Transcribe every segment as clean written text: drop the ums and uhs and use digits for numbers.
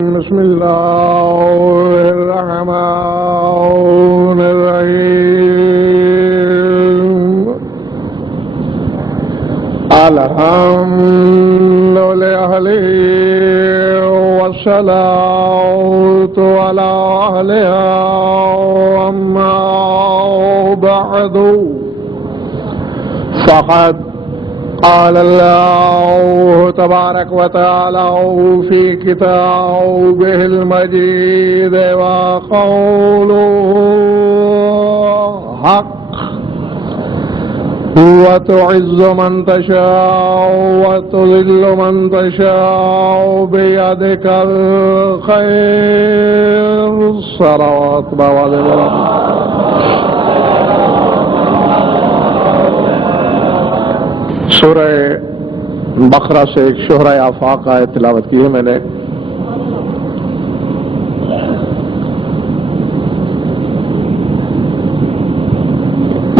بسم الله الرحمن الرحيم الحمد لله والصلاة على أهلها أما بعد فقد قال الله تبارك وتعالى في كتابه المجيد وقوله حق وتعز من تشاء وتذل من تشاء بيدك الخير صلوات سورہ بقرہ سے ایک شہرۂ آفاق آیت تلاوت کی ہے میں نے.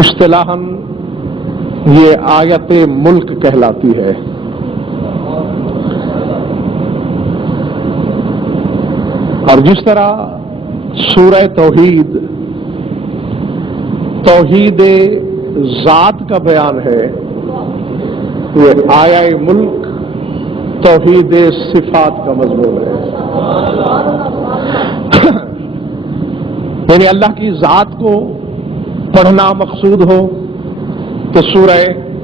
اصطلاحاً یہ آیت ملک کہلاتی ہے. اور جس طرح سورہ توحید ذات کا بیان ہے، یہ آیا ملک توحید صفات کا مضمون ہے. یعنی اللہ کی ذات کو پڑھنا مقصود ہو تو سورہ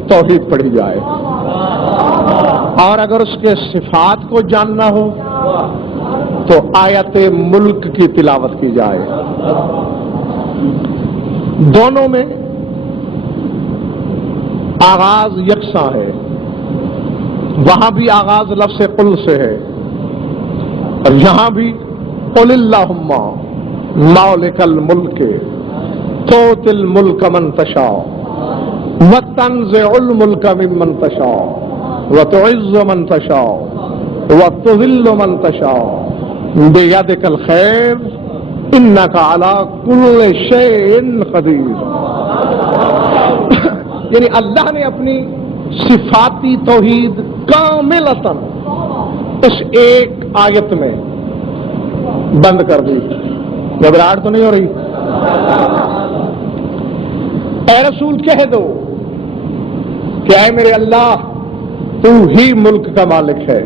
توحید پڑھی جائے، اور اگر اس کے صفات کو جاننا ہو تو آیت ملک کی تلاوت کی جائے. دونوں میں آغاز یکساں ہے. وہاں بھی آغاز لفظ قل سے ہے، اور یہاں بھی قل اللہم مالک الملک تؤتی الملک من تشاء وتنزع الملک ممن تشاء وتعز من تشاء وتذل من تشاء بیدک الخیر انک علی کل شیء قدیر. یعنی اللہ نے اپنی صفاتی توحید کاملتاً اس ایک آیت میں بند کر دی. گھبراہٹ تو نہیں ہو رہی؟ اے رسول کہہ دو کہ اے میرے اللہ تو ہی ملک کا مالک ہے.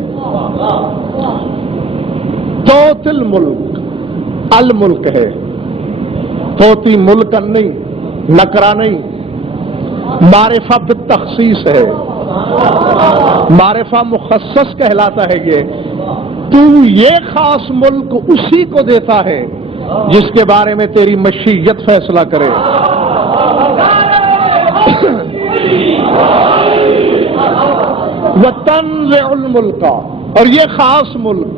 توتی الملک الملک ہے. توتی ملکن نہیں، نکرہ نہیں، معرفہ بالتخصیص ہے. معرفہ مخصص کہلاتا ہے. تو یہ خاص ملک اسی کو دیتا ہے جس کے بارے میں تیری مشیت فیصلہ کرے. وتنزع الملک، اور یہ خاص ملک.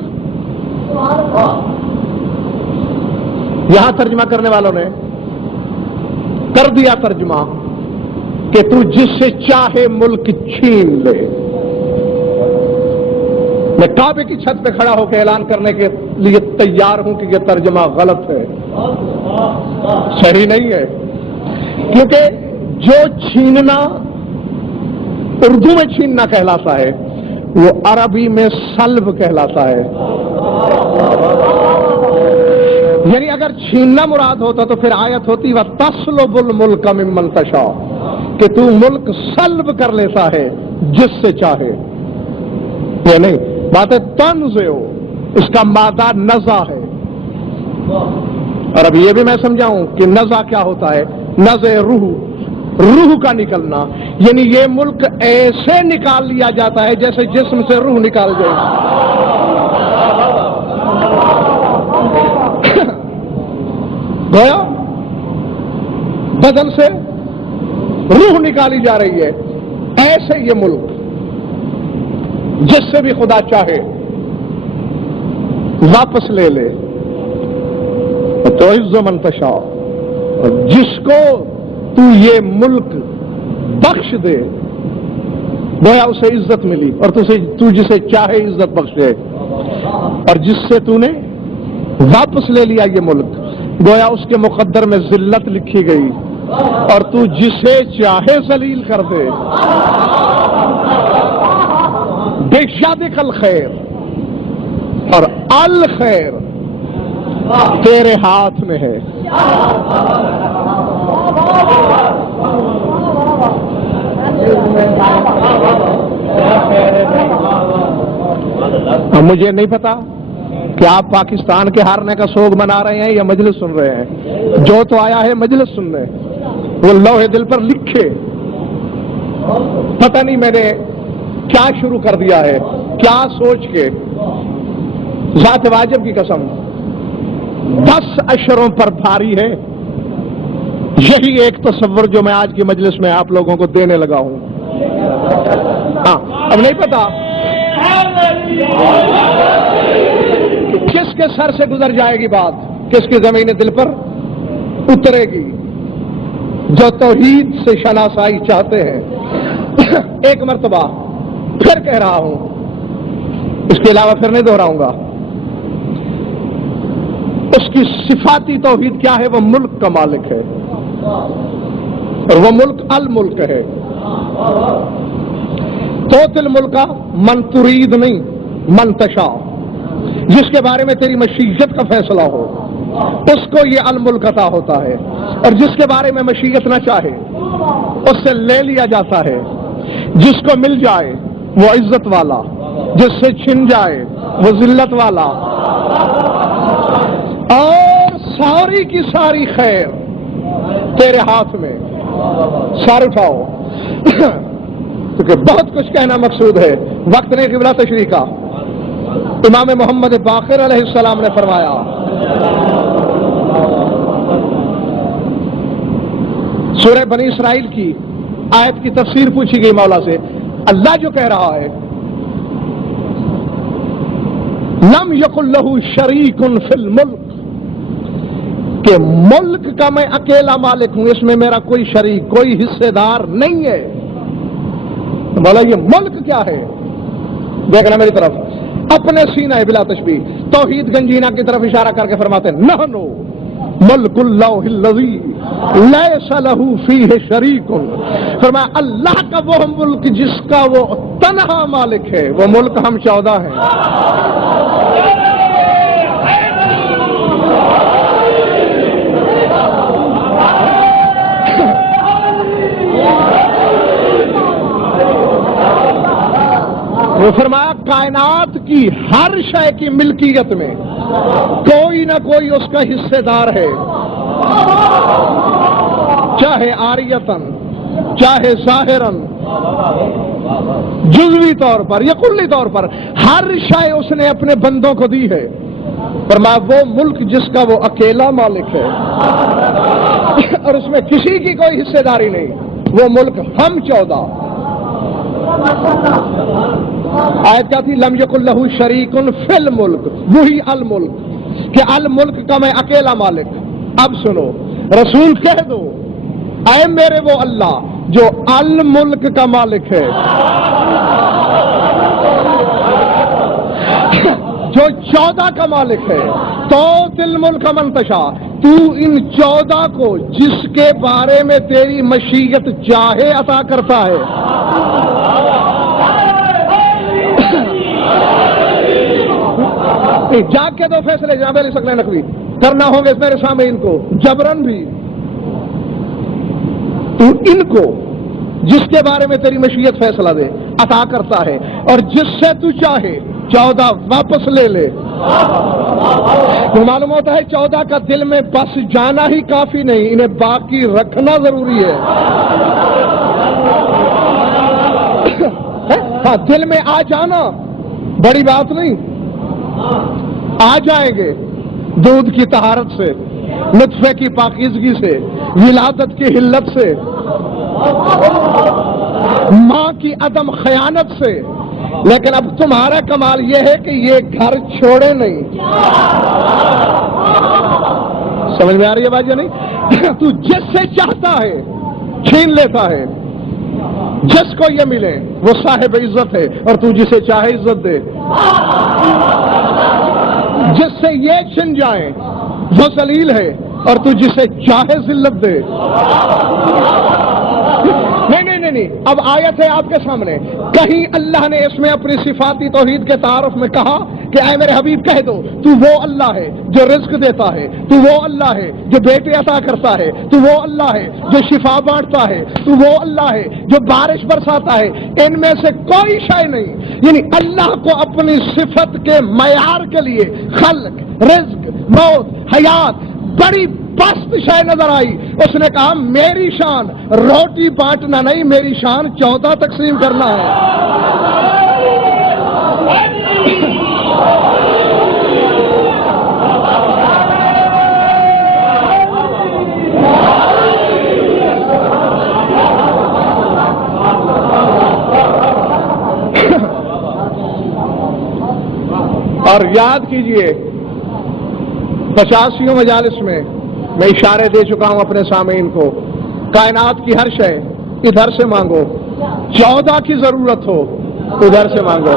یہاں ترجمہ کرنے والوں نے کر دیا ترجمہ کہ تو جس سے چاہے ملک چھین لے. میں کعبے کی چھت پہ کھڑا ہو کے اعلان کرنے کے لیے تیار ہوں کہ یہ ترجمہ غلط ہے، صحیح نہیں ہے. کیونکہ جو چھیننا اردو میں چھیننا کہلاتا ہے وہ عربی میں سلب کہلاتا ہے. یعنی اگر چھیننا مراد ہوتا تو پھر آیت ہوتی وَتَسْلُبُ الْمُلْكَ مِمَّنْ تَشَاءُ کہ تو ملک سلب کر لیتا ہے جس سے چاہے. یہ نہیں بات ہے. تنزع اس کا مادہ نزع ہے. اور اب یہ بھی میں سمجھاؤں کہ نزع کیا ہوتا ہے. نزع روح کا نکلنا. یعنی یہ ملک ایسے نکال لیا جاتا ہے جیسے جسم سے روح نکال جائے. گویا بدن سے روح نکالی جا رہی ہے. ایسے یہ ملک جس سے بھی خدا چاہے واپس لے لے. تعز من تشاء، جس کو تو یہ ملک بخش دے گویا اسے عزت ملی، اور تو جسے چاہے عزت بخشے. اور جس سے تو نے واپس لے لیا یہ ملک گویا اس کے مقدر میں ذلت لکھی گئی، اور تو جسے چاہے ذلیل کر دے. بیشادق الخیر، اور الخیر تیرے ہاتھ میں ہے. مجھے نہیں پتا کہ آپ پاکستان کے ہارنے کا سوگ منا رہے ہیں یا مجلس سن رہے ہیں. جو تو آیا ہے مجلس سننے، وہ لوہے دل پر لکھے. پتہ نہیں میں نے کیا شروع کر دیا ہے، کیا سوچ کے. ذات واجب کی قسم 10 اشروں پر بھاری ہے یہی ایک تصور جو میں آج کی مجلس میں آپ لوگوں کو دینے لگا ہوں. ہاں اب نہیں پتا کس کے سر سے گزر جائے گی بات، کس کی زمین دل پر اترے گی. جو توحید سے شناسائی چاہتے ہیں، ایک مرتبہ پھر کہہ رہا ہوں، اس کے علاوہ پھر نہیں دہراؤں گا. اس کی صفاتی توحید کیا ہے؟ وہ ملک کا مالک ہے اور وہ ملک الملک ہے. توتل ملکا من ترید نہیں من تشاء، جس کے بارے میں تیری مشیت کا فیصلہ ہو اس کو یہ الملک عطا ہوتا ہے، اور جس کے بارے میں مشیت نہ چاہے اس سے لے لیا جاتا ہے. جس کو مل جائے وہ عزت والا، جس سے چھن جائے وہ ذلت والا. اور ساری کی ساری خیر تیرے ہاتھ میں. سار اٹھاؤ کیونکہ بہت کچھ کہنا مقصود ہے، وقت نے قبلہ تشریح کا. امام محمد باقر علیہ السلام نے فرمایا، سورہ بنی اسرائیل کی آیت کی تفسیر پوچھی گئی مولا سے. اللہ جو کہہ رہا ہے لم یکن لہ شریک فی الملک، کہ ملک کا میں اکیلا مالک ہوں، اس میں میرا کوئی شریک کوئی حصے دار نہیں ہے. مولا یہ ملک کیا ہے؟ دیکھنا میری طرف، اپنے سینہ بلا تشبیہ توحید گنجینا کی طرف اشارہ کر کے فرماتے ہیں نحنو ملک اللہ الذی لیس لہ فیہ شریک. فرمایا اللہ کا وہ ملک جس کا وہ تنہا مالک ہے، وہ ملک ہم 14 ہیں. وہ فرمایا کائنات کی ہر شے کی ملکیت میں کوئی نہ کوئی اس کا حصے دار ہے، چاہے عاریتاً چاہے ظاہراً، جزوی طور پر یا کلی طور پر، ہر شے اس نے اپنے بندوں کو دی ہے. فرمایا وہ ملک جس کا وہ اکیلا مالک ہے اور اس میں کسی کی کوئی حصے داری نہیں، وہ ملک ہم 14. آیت کیا تھی؟ لم یکن لہ شریک فی الملک، وہی الملک کہ الملک کا میں اکیلا مالک. اب سنو، رسول کہہ دو اے میرے وہ اللہ جو الملک کا مالک ہے، جو 14 کا مالک ہے. تو تل ملک من تشاء، تو ان 14 کو جس کے بارے میں تیری مشیت چاہے عطا کرتا ہے. جاگ کے دو فیصلے جناب علی ثقلین نقوی کرنا ہوں گے میرے سامعین کو جبرن بھی. تو ان کو جس کے بارے میں تیری مشیت فیصلہ دے عطا کرتا ہے، اور جس سے تو چاہے 14 واپس لے لے. تو معلوم ہوتا ہے 14 کا دل میں بس جانا ہی کافی نہیں، انہیں باقی رکھنا ضروری ہے. ہاں دل میں آ جانا بڑی بات نہیں، آ جائیں گے دودھ کی طہارت سے، نطفے کی پاکیزگی سے، ولادت کی حلت سے، ماں کی عدم خیانت سے. لیکن اب تمہارا کمال یہ ہے کہ یہ گھر چھوڑے نہیں. سمجھ میں آ رہی ہے بات یا نہیں؟ تو جس سے چاہتا ہے چھین لیتا ہے، جس کو یہ ملے وہ صاحب عزت ہے، اور تو جسے چاہے عزت دے. جس سے یہ چھن جائے وہ ذلیل ہے، اور تو جسے چاہے ذلت دے. نہیں نہیں اب آیت ہے آپ کے سامنے. کہیں اللہ نے اس میں اپنی صفاتی توحید کے تعارف میں کہا کہ اے میرے حبیب کہہ دو تو وہ اللہ ہے جو رزق دیتا ہے, تو وہ اللہ ہے جو بیٹے عطا کرتا ہے, تو وہ اللہ ہے جو شفا بانٹتا ہے, تو وہ اللہ ہے جو بارش برساتا ہے. ان میں سے کوئی شے نہیں. یعنی اللہ کو اپنی صفت کے معیار کے لیے خلق, رزق, موت, حیات بڑی پست شے نظر آئی. اس نے کہا میری شان روٹی بانٹنا نہیں, میری شان 14 تقسیم کرنا ہے. اور یاد کیجئے 85 مجالس میں اشارے دے چکا ہوں اپنے سامعین کو, کائنات کی ہر شے ادھر سے مانگو, 14 کی ضرورت ہو ادھر سے مانگو.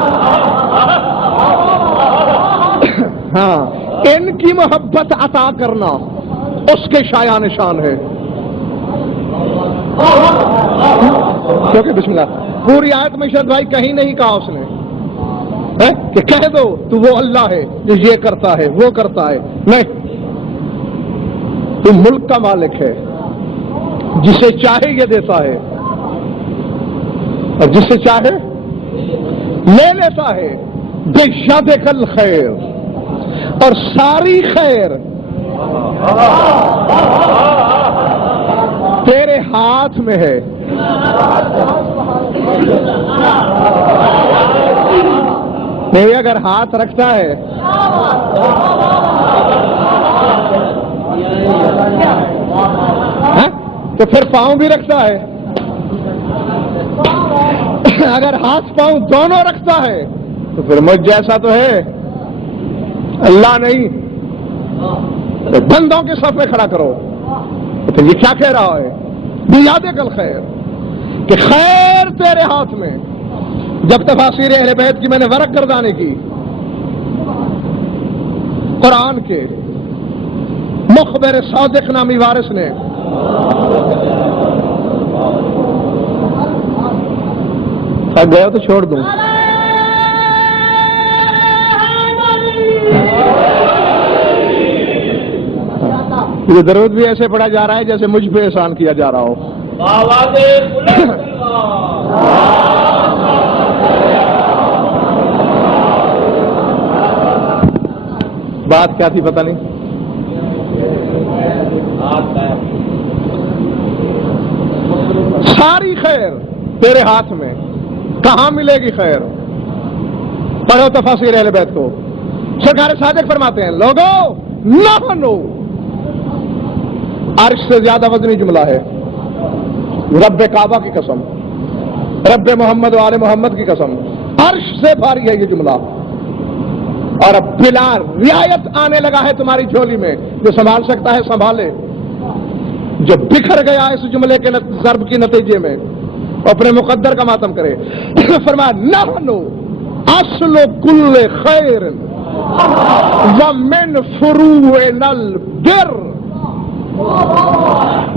ہاں, ان کی محبت عطا کرنا اس کے شایان شان ہے. کیونکہ بسم اللہ پوری آیت میں شاید بھائی کہیں نہیں کہا اس نے کہ کہہ دو تو وہ اللہ ہے جو یہ کرتا ہے وہ کرتا ہے. نہیں, تو ملک کا مالک ہے, جسے چاہے یہ دیتا ہے اور جسے چاہے لے لیتا ہے. بے یدک الخیر, اور ساری خیر تیرے ہاتھ میں ہے. نہیں, اگر ہاتھ رکھتا ہے تو پھر پاؤں بھی رکھتا ہے. اگر ہاتھ پاؤں دونوں رکھتا ہے تو پھر مجھ جیسا تو ہے اللہ نہیں. تو بندوں کے صف میں کھڑا کرو. تو یہ کیا کہہ رہا ہے؟ بیادک الخیر, کہ خیر تیرے ہاتھ میں. جب تفاسیر اہل بیت کی میں نے ورق گردانے کی, قرآن کے مخبر صادق نامی وارث نے گیا تو چھوڑ دوں. یہ درود بھی ایسے پڑھا جا رہا ہے جیسے مجھ پہ احسان کیا جا رہا ہو. بات کیا تھی پتہ نہیں. ساری خیر تیرے ہاتھ میں. کہاں ملے گی خیر؟ پڑھو تفاسیر اہل بیت کو. سرکار صادق فرماتے ہیں لوگوں نحنو, عرش سے زیادہ وزنی جملہ ہے. رب کعبہ کی قسم, رب محمد و آل محمد کی قسم, عرش سے بھاری ہے یہ جملہ. اور اب بلا رعایت آنے لگا ہے تمہاری جھولی میں. جو سنبھال سکتا ہے سنبھالے, جو بکھر گیا اس جملے کے ضرب کی نتیجے میں اپنے مقدر کا ماتم کرے. فرمایا نحنو اصل کل خیر ومن فروعنا البر,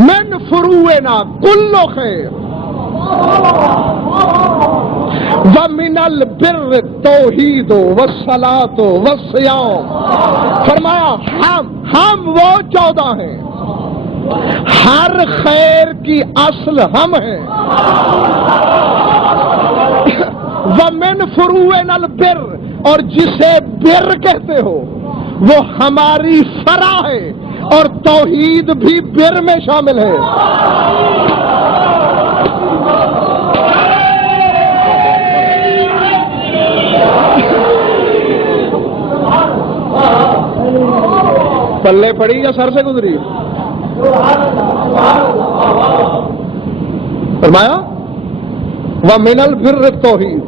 من فروعنا کل خیر ومن البر التوحید والصلاۃ والصیام. فرمایا ہم وہ 14 ہیں, ہر خیر کی اصل ہم ہیں. ومن فروعنا البر, اور جسے بر کہتے ہو وہ ہماری فرع ہے, اور توحید بھی بر میں شامل ہے. پلے پڑی یا سر سے گزری؟ فرمایا وَمِنَ الْبِرِّ التَّوْحِيدُ,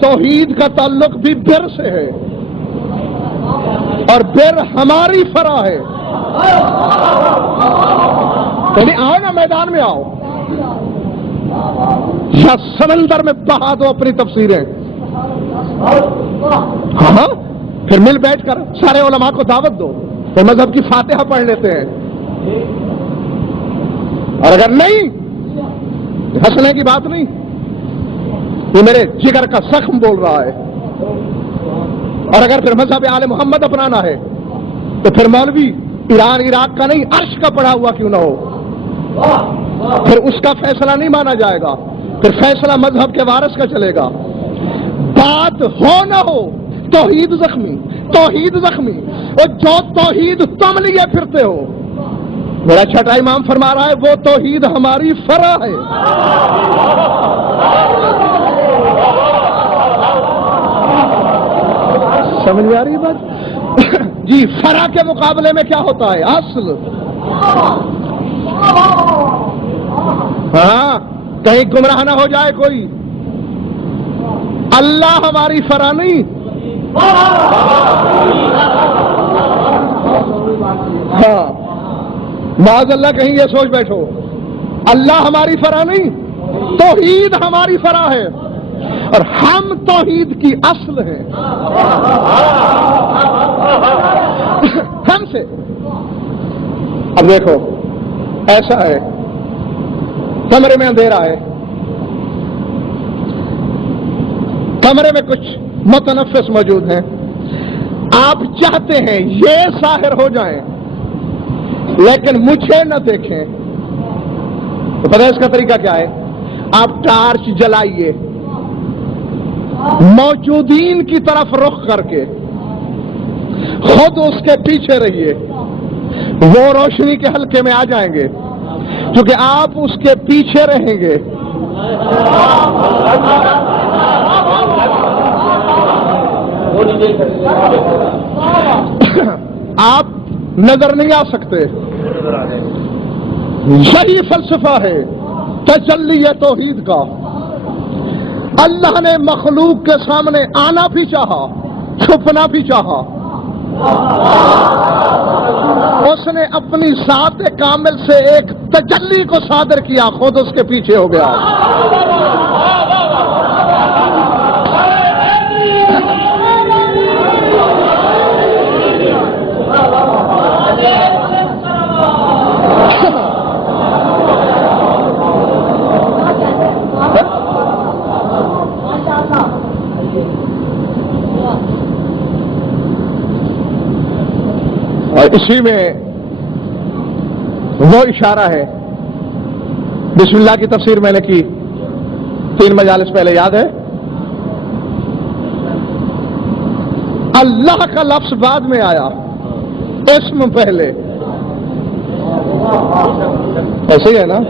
توحید کا تعلق بھی بر سے ہے, اور بر ہماری فرع ہے. یعنی آؤ نا, میدان میں آؤ, یا سمندر میں بہا دو اپنی تفسیریں. ہاں, پھر مل بیٹھ کر سارے علماء کو دعوت دو, تو مذہب کی فاتحہ پڑھ لیتے ہیں. اور اگر نہیں ہنسنے کی بات نہیں، یہ میرے جگر کا زخم بول رہا ہے۔ اور اگر پھر مذہب آل محمد اپنانا ہے تو پھر مولوی ایران عراق کا نہیں، عرش کا پڑھا ہوا کیوں نہ ہو، پھر اس کا فیصلہ نہیں مانا جائے گا، پھر فیصلہ مذہب کے وارث کا چلے گا۔ بات ہو نہ ہو، توحید زخمی، توحید زخمی، اور جو توحید تم لیے پھرتے ہو، میرا چھٹا امام فرما رہا ہے وہ توحید ہماری فرع ہے۔ سمجھ میں آ رہی ہے بات؟ جی، فرع کے مقابلے میں کیا ہوتا ہے؟ اصل۔ ہاں، کہیں گمراہ نہ ہو جائے کوئی، اللہ ہماری فرع نہیں، ہاں معاذ اللہ کہیں یہ سوچ بیٹھو اللہ ہماری فرع نہیں، توحید ہماری فرع ہے، اور ہم توحید کی اصل ہیں۔ ہم سے اب دیکھو ایسا ہے، کمرے میں اندھیرا ہے، کمرے میں کچھ متنفس موجود ہیں، آپ چاہتے ہیں یہ ظاہر ہو جائیں لیکن مجھے نہ دیکھیں، تو پتہ ہے اس کا طریقہ کیا ہے؟ آپ ٹارچ جلائیے، موجودین کی طرف رخ کر کے خود اس کے پیچھے رہیے، وہ روشنی کے حلقے میں آ جائیں گے، کیونکہ آپ اس کے پیچھے رہیں گے۔ آپ نظر نہیں آ سکتے، یہی فلسفہ ہے تجلی توحید کا۔ اللہ نے مخلوق کے سامنے آنا بھی چاہا، چھپنا بھی چاہا، اس نے اپنی ذات کامل سے ایک تجلی کو صادر کیا، خود اس کے پیچھے ہو گیا۔ اور اسی میں وہ اشارہ ہے، بسم اللہ کی تفسیر میں نے کی 3 مجالس پہلے، یاد ہے؟ اللہ کا لفظ بعد میں آیا، اسم پہلے، ایسے ہی ہے نا؟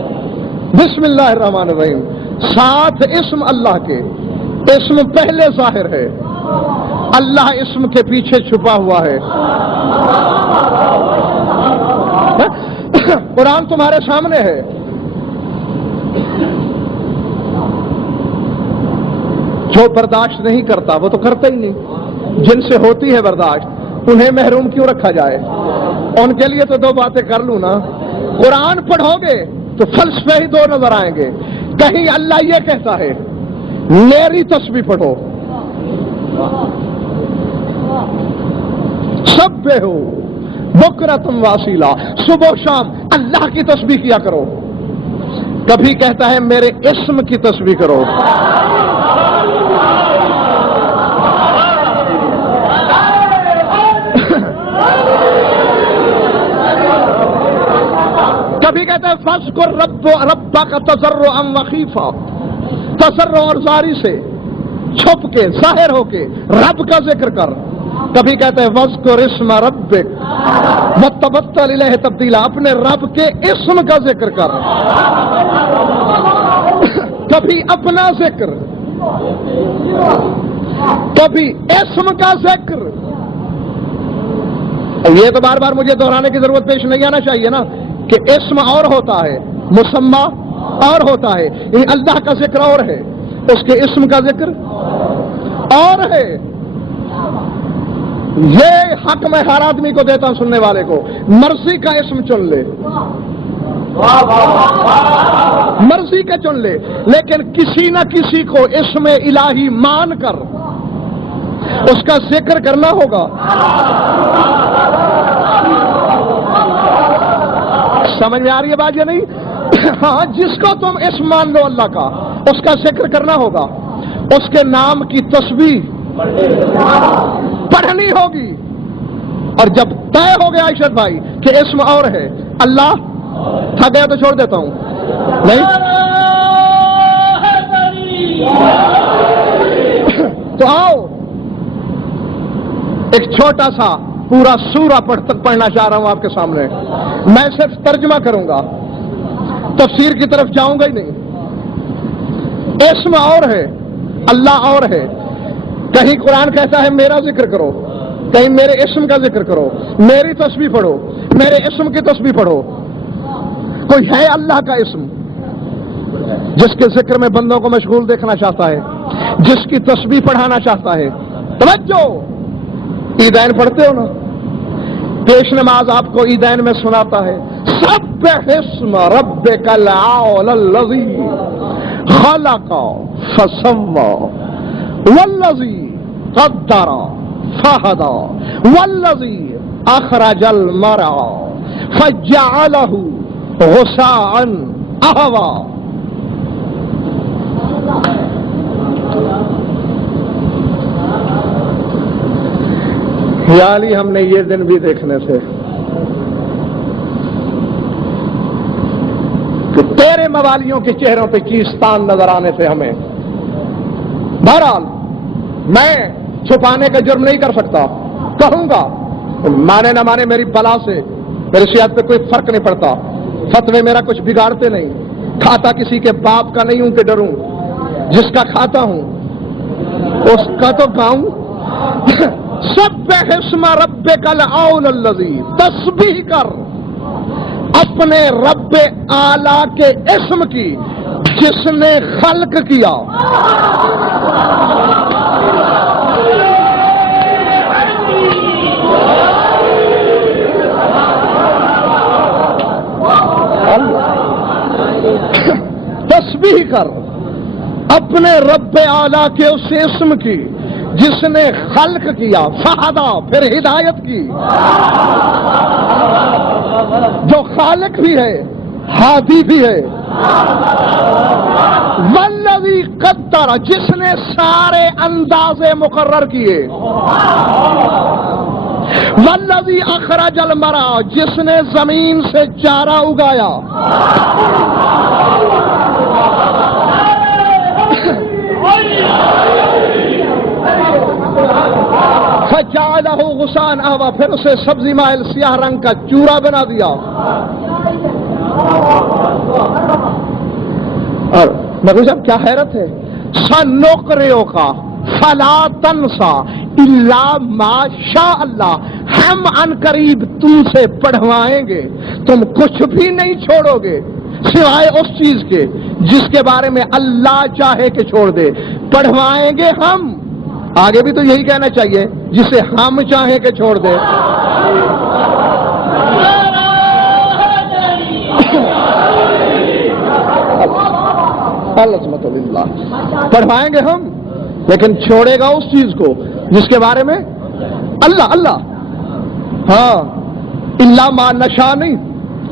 بسم اللہ الرحمن الرحیم، ساتھ اسم اللہ کے، اسم پہلے ظاہر ہے، اللہ اسم کے پیچھے چھپا ہوا ہے۔ قرآن تمہارے سامنے ہے، جو برداشت نہیں کرتا وہ تو کرتا ہی نہیں، جن سے ہوتی ہے برداشت انہیں محروم کیوں رکھا جائے؟ ان کے لیے تو 2 باتیں کر لوں نا، قرآن پڑھو گے تو فلسفے ہی 2 نظر آئیں گے، کہیں اللہ یہ کہتا ہے میری تسبیح پڑھو، سب پہ ہو بکرتم واسیلہ، صبح و شام اللہ کی تسبیح کیا کرو، کبھی کہتا ہے میرے اسم کی تسبیح کرو۔ کبھی کہتا ہے فذکر ربک تضرعا وخیفا، تضرع اور زاری سے، چھپ کے ظاہر ہو کے رب کا ذکر کر۔ کبھی کہتے ہیں وذکر اسم ربک وتبتل الیہ تبدیلا، اپنے رب کے اسم کا ذکر کر، کبھی اپنا ذکر، کبھی اسم کا ذکر۔ یہ تو بار بار مجھے دہرانے کی ضرورت پیش نہیں آنا چاہیے نا کہ اسم اور ہوتا ہے، مسمى اور ہوتا ہے، یعنی اللہ کا ذکر اور ہے، اس کے اسم کا ذکر اور ہے۔ یہ حق میں ہر آدمی کو دیتا ہوں، سننے والے کو، مرضی کا اسم چن لے، مرضی کا چن لے، لیکن کسی نہ کسی کو اسم الہی مان کر اس کا ذکر کرنا ہوگا۔ سمجھ میں آ رہی ہے بات یا نہیں؟ ہاں جس کو تم اسم مان لو اللہ کا، اس کا ذکر کرنا ہوگا، اس کے نام کی تسبیح پڑھنی ہوگی۔ اور جب طے ہو گیا عائشہ بھائی کہ اسم اور ہے، اللہ تھک گیا تو چھوڑ دیتا ہوں، نہیں تو آؤ ایک چھوٹا سا پورا سورہ پڑھنا چاہ رہا ہوں آپ کے سامنے، میں صرف ترجمہ کروں گا، تفسیر کی طرف جاؤں گا ہی نہیں۔ اسم اور ہے، اللہ اور ہے، کہیں قرآن کہتا ہے میرا ذکر کرو، کہیں میرے اسم کا ذکر کرو، میری تسبیح پڑھو، میرے اسم کی تسبیح پڑھو۔ کوئی ہے اللہ کا اسم جس کے ذکر میں بندوں کو مشغول دیکھنا چاہتا ہے، جس کی تسبیح پڑھانا چاہتا ہے؟ توجہ، عیدین پڑھتے ہو نا، پیش نماز آپ کو عیدین میں سناتا ہے، سبح اسم ربک الاعلی الذی خلق فسوی والذی قدر فہدی والذی اخرج المرعى فجعلہ غثاء احوی۔ یا علی، ہم نے یہ دن بھی دیکھنے تھے کہ تیرے موالیوں کے چہروں پہ چیستان نظر آنے تھے ہمیں۔ بہرحال میں چھپانے کا جرم نہیں کر سکتا، کہوں گا مانے نہ مانے میری بلا سے میری صحت پہ کوئی فرق نہیں پڑتا، فتوے میرا کچھ بگاڑتے نہیں، کھاتا کسی کے باپ کا نہیں ہوں کہ ڈروں، جس کا کھاتا ہوں اس کا تو گاؤں۔ سبح اسم ربک الاعلی الذی، تسبیح کر اپنے رب اعلی کے اسم کی جس نے خلق کیا۔ تسبیح کر اپنے رب اعلی کے اس اسم کی جس نے خلق کیا، فہدا پھر ہدایت کی، جو خالق بھی ہے ہادی بھی ہے، والذی قدر جس نے سارے اندازے مقرر کیے، والذی اخرج المرعى جس نے زمین سے چارہ اگایا، فجعلہ غثاء احوی پھر اسے سبزی مائل سیاہ رنگ کا چورا بنا دیا۔ اور میں پوچھا کیا حیرت ہے، سنقرئک فلا تنسیٰ الا ما شاء اللہ، ہم عن قریب تم سے پڑھوائیں گے، تم کچھ بھی نہیں چھوڑو گے سوائے اس چیز کے جس کے بارے میں اللہ چاہے کہ چھوڑ دے، پڑھوائیں گے ہم۔ آگے بھی تو یہی کہنا چاہیے، جسے ہم چاہیں کہ چھوڑ دے۔ پڑھوائیں گے ہم، لیکن چھوڑے گا اس چیز کو جس کے بارے میں اللہ ہاں الا ما نشاء نہیں،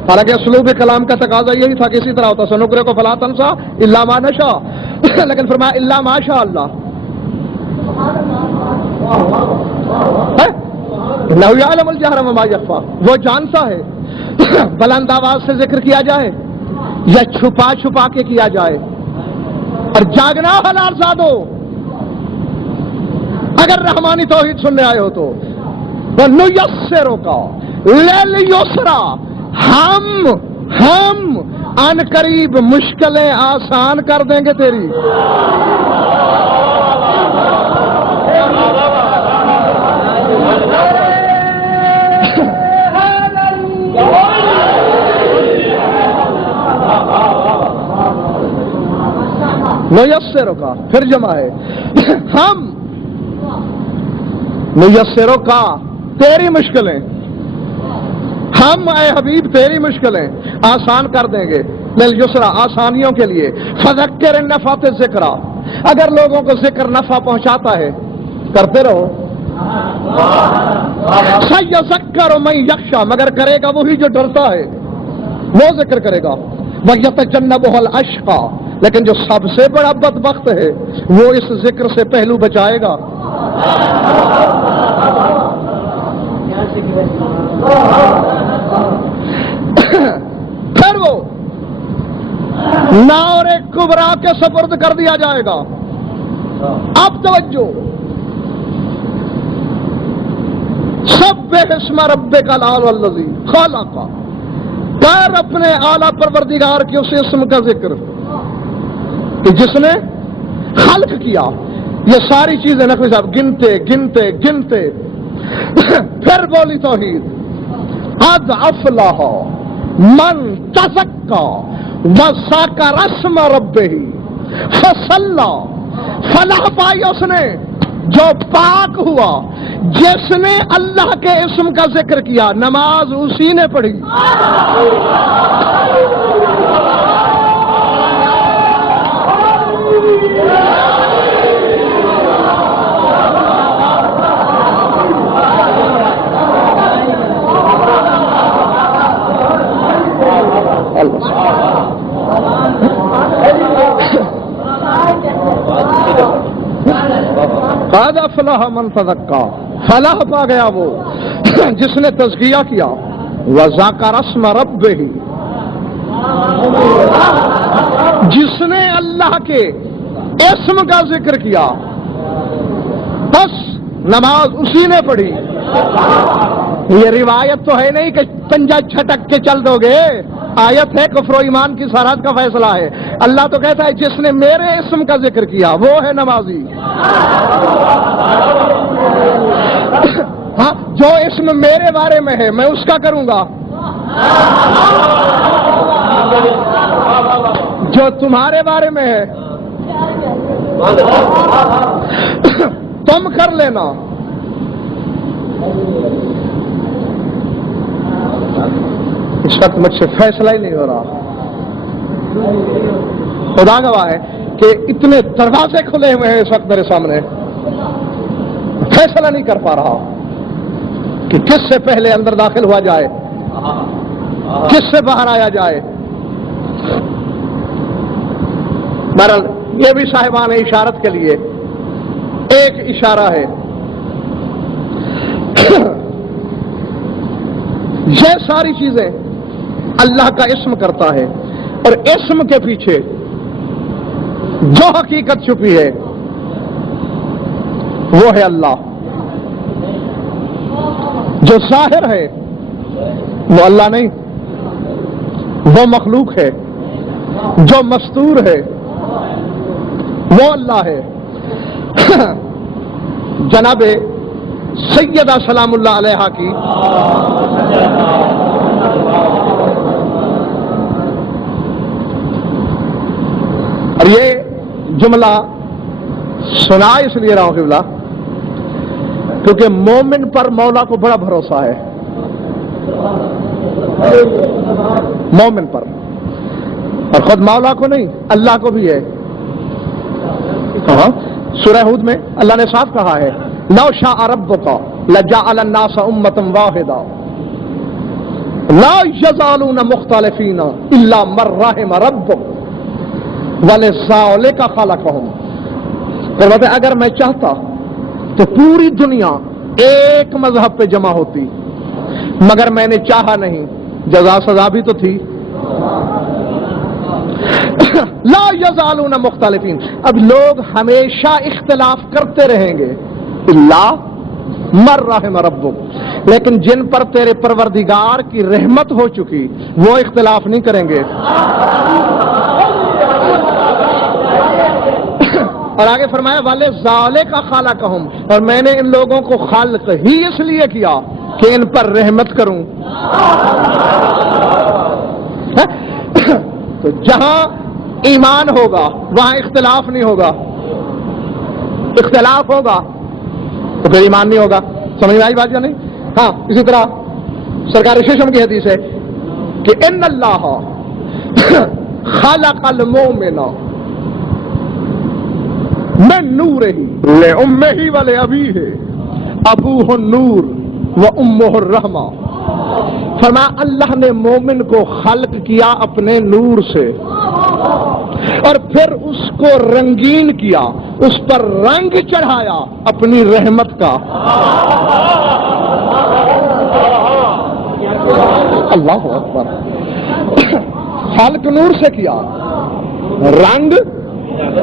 حالانکہ اسلوب کلام کا تقاضا یہی تھا کہ اسی طرح ہوتا، سنقرئک فلا تنسیٰ الا ما نشاء، لیکن فرمایا الا ما شاء اللہ، انہ یعلم الجہر وما یخفی، وہ جانتا ہے بلند آواز سے ذکر کیا جائے یا چھپا چھپا کے کیا جائے۔ اور جاگنا حلال زادو، اگر رحمانی توحید سننے آئے ہو تو وَنُيَسِّرُكَ لِلْيُسْرَىٰ، ہم ان قریب مشکلیں آسان کر دیں گے تیری۔ نُيَسِّرُكَ پھر جمع ہے، ہم نُيَسِّرُكَ تیری مشکلیں، ہم اے حبیب تیری مشکلیں آسان کر دیں گے، لليسرى آسانیوں کے لیے، فذکر ان نفعت الذکریٰ اگر لوگوں کو ذکر نفع پہنچاتا ہے کرتے رہو، سیذکر من یخشی مگر کرے گا وہی جو ڈرتا ہے، وہ ذکر کرے گا، وَيَتَجَنَّبُهَا الْأَشْقَى، لیکن جو سب سے بڑا بدبخت ہے وہ اس ذکر سے پہلو بچائے گا. پھر وہ نار کبریٰ کے سپرد کر دیا جائے گا. اب توجہ، سبح اسم ربک الاعلی الذی خلق، کر اپنے اعلیٰ پروردگار کے اس اسم کا ذکر کہ جس نے خلق کیا. یہ ساری چیزیں نقوی صاحب گنتے گنتے گنتے پھر بولی توحید. قد افلح من تزکا وذکر اسم ربہ فصلی، فلاح پائی اس نے جو پاک ہوا جس نے اللہ کے اسم کا ذکر کیا، نماز اسی نے پڑھی. قد افلح من تزکا، فلاح پا گیا وہ جس نے تزکیہ کیا. وذکر اسم ربہ، جس نے اللہ کے اسم کا ذکر کیا. بس نماز اسی نے پڑھی. یہ روایت تو ہے نہیں کہ پنجہ چھٹک کے چل دو گے، آیت ہے کفر و ایمان کی سرحد کا فیصلہ ہے. اللہ تو کہتا ہے جس نے میرے اسم کا ذکر کیا وہ ہے نمازی. ہاں، جو اسم میرے بارے میں ہے میں اس کا کروں گا، جو تمہارے بارے میں ہے تم کر لینا. اس وقت مجھ سے فیصلہ ہی نہیں ہو رہا. خدا گواہ ہے کہ اتنے دروازے کھلے ہوئے ہیں اس وقت میرے سامنے، فیصلہ نہیں کر پا رہا کہ کس سے پہلے اندر داخل ہوا جائے، کس سے باہر آیا جائے. بہرحال یہ بھی صاحبان اشارت کے لیے ایک اشارہ ہے. یہ ساری چیزیں اللہ کا اسم کرتا ہے، اور اسم کے پیچھے جو حقیقت چھپی ہے وہ ہے اللہ. جو ظاہر ہے وہ اللہ نہیں، وہ مخلوق ہے. جو مستور ہے وہ اللہ ہے. جناب سیدہ سلام اللہ علیہا کی اور یہ جملہ سنا اس لیے رہا ہوں قبلہ کیونکہ مومن پر مولا کو بڑا بھروسہ ہے. مومن پر، اور خود مولا کو نہیں اللہ کو بھی ہے. سورہ ہود میں اللہ نے صاف کہا ہے لو شاء ربک لجعل الناس امة واحدة لا يزالون مختلفین الا من رحم ربک ولذلک خلقهم. فرماتے اگر میں چاہتا تو پوری دنیا ایک مذہب پہ جمع ہوتی، مگر میں نے چاہا نہیں. جزا سزا بھی تو تھی. لا یزالون مختلفین، اب لوگ ہمیشہ اختلاف کرتے رہیں گے الا من رحم ربک، لیکن جن پر تیرے پروردگار کی رحمت ہو چکی وہ اختلاف نہیں کریں گے. اور آگے فرمایا والے ذالے کا خالقہم، اور میں نے ان لوگوں کو خالق ہی اس لیے کیا کہ ان پر رحمت کروں. تو جہاں ایمان ہوگا وہاں اختلاف نہیں ہوگا. اختلاف ہوگا تو پھر ایمان نہیں ہوگا. سمجھ میں آئی بات یا نہیں؟ ہاں، اسی طرح سرکار ششم کی حدیث ہے کہ ان اللہ خلق المؤمن من نورہ لأمہ ولأبیہ ابوہ النور وامہ الرحمہ. فرمایا اللہ نے مومن کو خلق کیا اپنے نور سے اور پھر اس کو رنگین کیا، اس پر رنگ چڑھایا اپنی رحمت کا۔ اللہ اکبر، خلق نور سے کیا، رنگ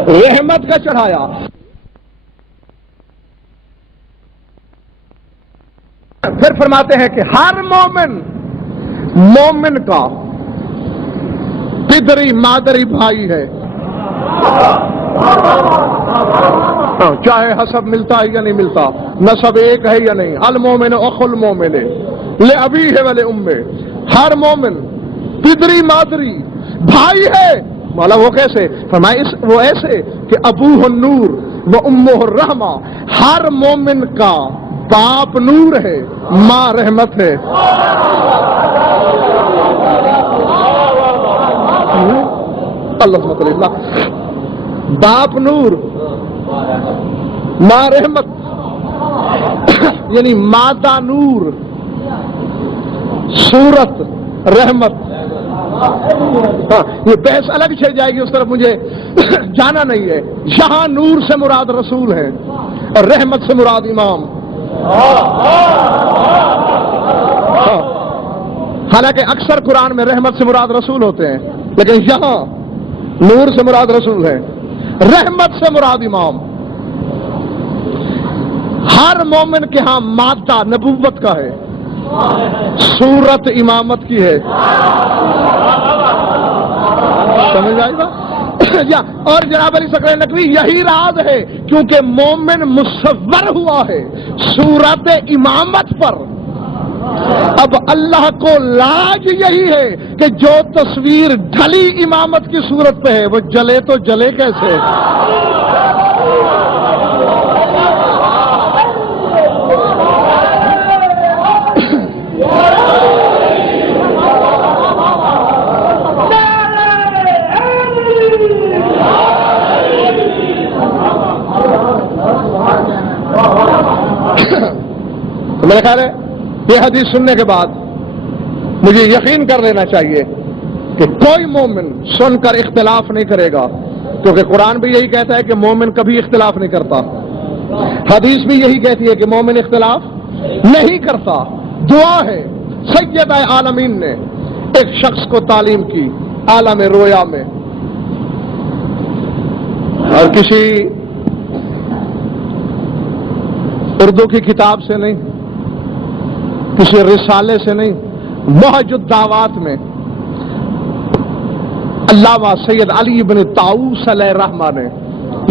رحمت کا چڑھایا۔ پھر فرماتے ہیں کہ ہر مومن کا پدری مادری بھائی ہے، چاہے حسب ملتا ہے یا نہیں ملتا، نسب ایک ہے یا نہیں۔ المومن اخو المومن لابیہ ولامہ، ہر مومن پدری مادری بھائی ہے۔ مولا وہ کیسے؟ فرمائے وہ ایسے کہ ابوہ النور و امہ الرحمہ، ہر مومن کا باپ نور ہے، ماں رحمت ہے۔ اللہ باپ نور ماں رحمت، یعنی مادہ نور صورت رحمت۔ ہاں یہ بحث الگ چل جائے گی، اس طرف مجھے جانا نہیں ہے۔ یہاں نور سے مراد رسول ہے اور رحمت سے مراد امام۔ حالانکہ اکثر قرآن میں رحمت سے مراد رسول ہوتے ہیں، لیکن یہاں نور سے مراد رسول ہے، رحمت سے مراد امام۔ ہر مومن کے ہاں مادہ نبوت کا ہے، صورت امامت کی ہے۔ سمجھ آئے گا؟ اور جناب علی سکرائے نقوی یہی راز ہے، کیونکہ مومن مصور ہوا ہے صورت امامت پر۔ اب اللہ کو لاج یہی ہے کہ جو تصویر ڈھلی امامت کی صورت پہ ہے وہ جلے تو جلے کیسے؟ میرا خیال ہے یہ حدیث سننے کے بعد مجھے یقین کر لینا چاہیے کہ کوئی مومن سن کر اختلاف نہیں کرے گا، کیونکہ قرآن بھی یہی کہتا ہے کہ مومن کبھی اختلاف نہیں کرتا، حدیث بھی یہی کہتی ہے کہ مومن اختلاف نہیں کرتا۔ دعا ہے سید عالمین نے ایک شخص کو تعلیم کی عالم رویا میں، اور کسی اردو کی کتاب سے نہیں، کسی رسالے سے نہیں، محج الدعوات میں علامہ سید علی بن طاؤس علیہ الرحمہ نے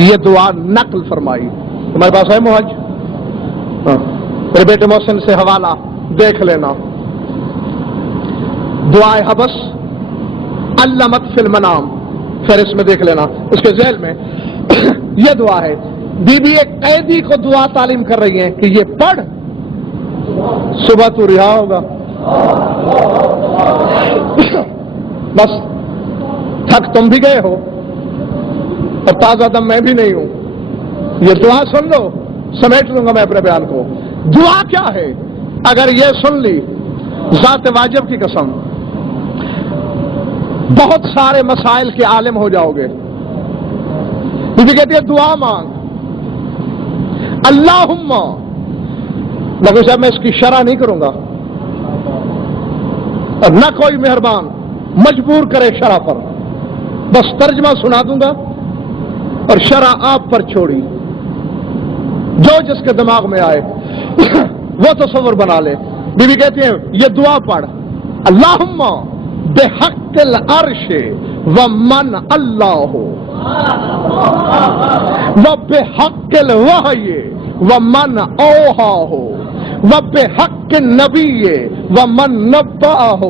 یہ دعا نقل فرمائی۔ تمہارے پاس ہے محج؟ میرے بیٹے محسن سے حوالہ دیکھ لینا، دعائے حبس علمت فی المنام، پھر اس میں دیکھ لینا، اس کے ذیل میں یہ دعا ہے۔ بی بی ایک قیدی کو دعا تعلیم کر رہی ہیں کہ یہ پڑھ، صبح تو رہا ہوگا۔ بس تھک تم بھی گئے ہو اور تازہ دم میں بھی نہیں ہوں، یہ دعا سن لو، سمیٹ لوں گا میں اپنے بیان کو۔ دعا کیا ہے؟ اگر یہ سن لی ذات واجب کی قسم بہت سارے مسائل کے عالم ہو جاؤ گے۔ بی بی کہتی ہے دعا مانگ، اللہم، نبی صاحب میں اس کی شرح نہیں کروں گا اور نہ کوئی مہربان مجبور کرے شرح پر، بس ترجمہ سنا دوں گا اور شرح آپ پر چھوڑی، جو جس کے دماغ میں آئے وہ تصور بنا لے۔ بی بی کہتی ہیں یہ دعا پڑھ، اللہم بحق العرش ومن اللہ وبحق الوحی ومن اوحاہ وبحق النبی ومن نبأہ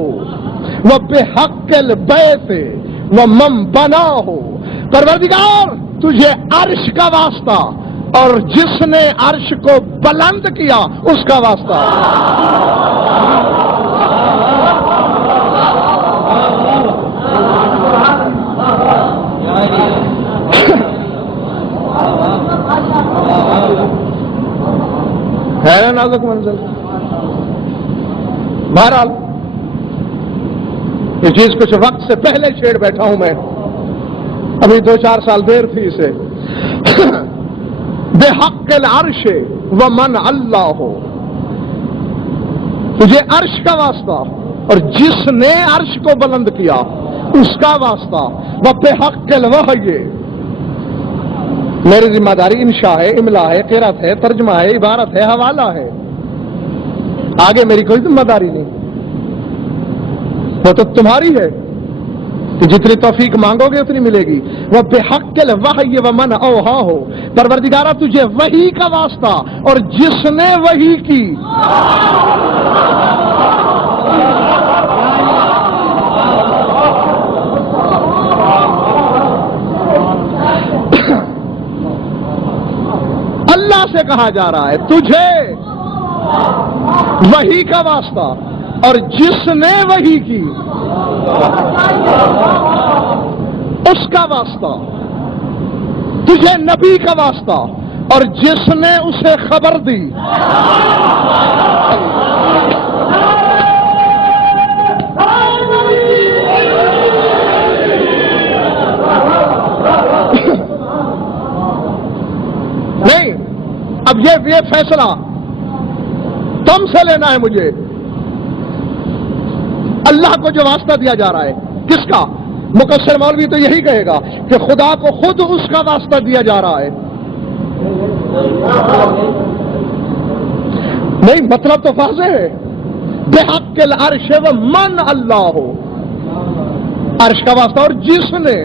وبحق البیت ومن بناہ۔ پروردگار تجھے عرش کا واسطہ اور جس نے عرش کو بلند کیا اس کا واسطہ۔ ہے نا نازک منزل؟ بہرحال یہ چیز کچھ وقت سے پہلے چھیڑ بیٹھا ہوں میں، ابھی 2-4 سال دیر تھی اسے. بے حق العرش ومن اللہ ہو، تجھے عرش کا واسطہ اور جس نے عرش کو بلند کیا اس کا واسطہ. وہ بے حق الوحی، میری ذمہ داری انشاء ہے، املا ہے، قرات ہے، ترجمہ ہے، عبارت ہے، حوالہ ہے، آگے میری کوئی ذمہ داری نہیں. وہ تو تمہاری ہے کہ جتنی توفیق مانگو گے اتنی ملے گی. وہ بے حق الوحی ومن اوحا ہو، پروردگارہ تجھے وحی کا واسطہ اور جس نے وحی کی. اللہ سے کہا جا رہا ہے تجھے وحی کا واسطہ اور جس نے وحی کی اس کا واسطہ. تجھے نبی کا واسطہ اور جس نے اسے خبر دی. نہیں، اب یہ فیصلہ تم سے لینا ہے مجھے. اللہ کو جو واسطہ دیا جا رہا ہے کس کا؟ مقصر مولوی تو یہی کہے گا کہ خدا کو خود اس کا واسطہ دیا جا رہا ہے. نہیں، مطلب تو واضح ہے. بحق العرش ومن اللہ ہو، عرش کا واسطہ اور جس نے.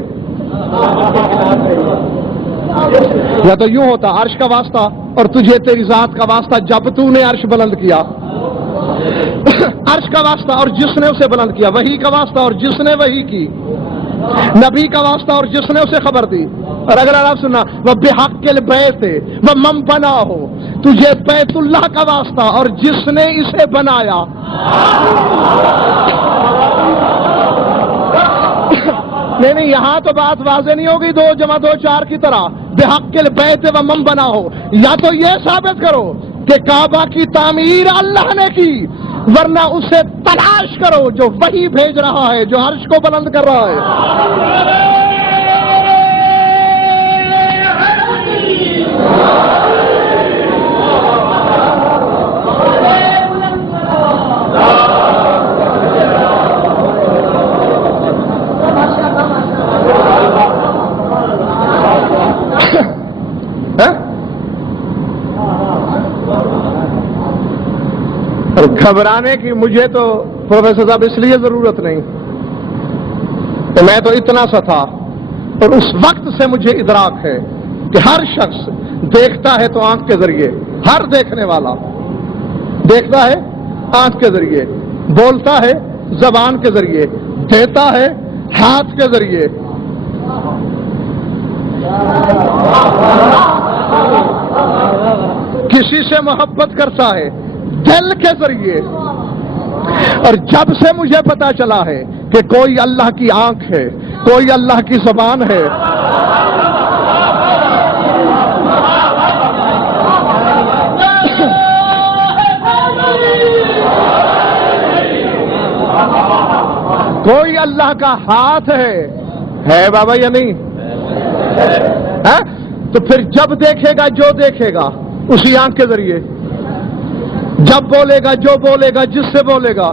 یا تو یوں ہوتا عرش کا واسطہ اور تجھے تیری ذات کا واسطہ جب تو نے عرش بلند کیا. عرش کا واسطہ اور جس نے اسے بلند کیا، وحی کا واسطہ اور جس نے وحی کی، نبی کا واسطہ اور جس نے اسے خبر دی. اور اگر آپ سننا وہ بحق البیت وہ من بنا ہو، تجھے بیت اللہ کا واسطہ اور جس نے اسے بنایا. نہیں، یہاں تو بات واضح نہیں ہوگی 2 + 2 4 کی طرح. بحق البیت و من بنا ہو، یا تو یہ ثابت کرو کہ کعبہ کی تعمیر اللہ نے کی، ورنہ اسے تلاش کرو جو وہی بھیج رہا ہے، جو عرش کو بلند کر رہا ہے. گھبرانے کی مجھے تو پروفیسر صاحب اس لیے ضرورت نہیں کہ میں تو اتنا سا تھا، اور اس وقت سے مجھے ادراک ہے کہ ہر شخص دیکھتا ہے تو آنکھ کے ذریعے، ہر دیکھنے والا دیکھتا ہے آنکھ کے ذریعے، بولتا ہے زبان کے ذریعے، دیتا ہے ہاتھ کے ذریعے. کسی سے محبت کرتا ہے دل کے ذریعے. اور جب سے مجھے پتا چلا ہے کہ کوئی اللہ کی آنکھ ہے، کوئی اللہ کی زبان ہے، کوئی اللہ کا ہاتھ ہے بابا یا نہیں؟ تو پھر جب دیکھے گا جو دیکھے گا اسی آنکھ کے ذریعے، جب بولے گا جو بولے گا جس سے بولے گا